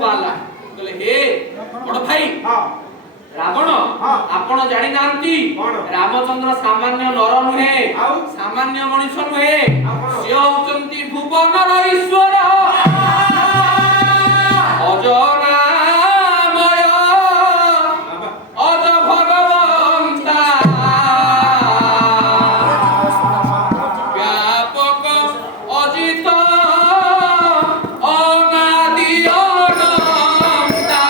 पाला कहले हे बड़ भाई रावण आपण जानि नांती रामचंद्र सामान्य नर नुहे सामान्य मनुष्य नुहे से होचंती भुवनर ईश्वर अजनामय अज भगवंता व्यापक अजित अनादि अनंता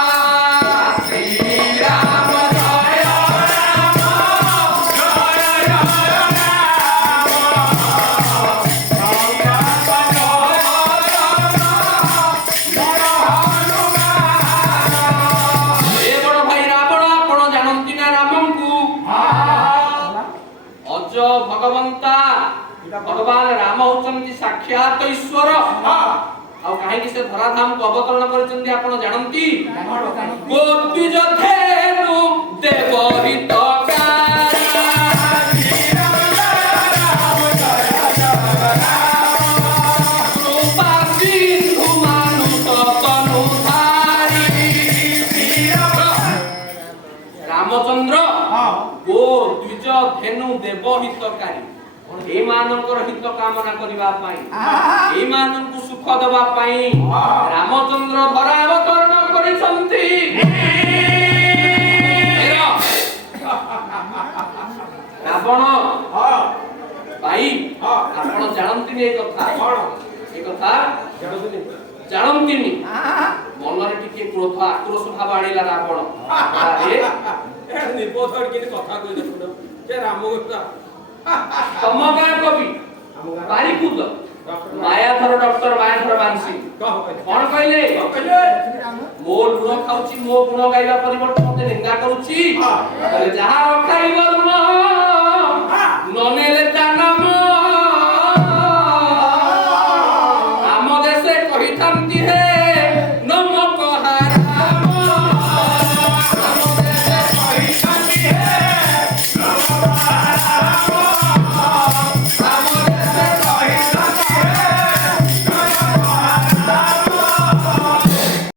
श्री राम जय हे बड़ भाई रावण आपण जानंती ना रामन को अज भगवंता भगवान राम होचंती साक्षात ईश्वर आउ काहे कि से धराधाम को अवतरण करचंती आपण जानंती गोद्विज धेनु देवहित रामचंद्र गो द्विज धेनु देवहितकारी ए मानकर हित कामना करिबा पई ए मानकु सुख दबा पई रामचंद्र धरा अवतरण करिसंती रावण भाई आपण जानंती ने कथा ए कथा जानंती नि मनरे टिके क्रोध आक्रोश भाव आनिला रावण अरे निर्बोध के कथा कहि देखो जे राम तम गाय कवि बारीकुद मायाधर डॉक्टर मायाधर मानसी कौन कहले मो लुण खाउची मो गुण गाइबा परिवर्तन मते निंदा करूची जहा रखाइब लुण ननेले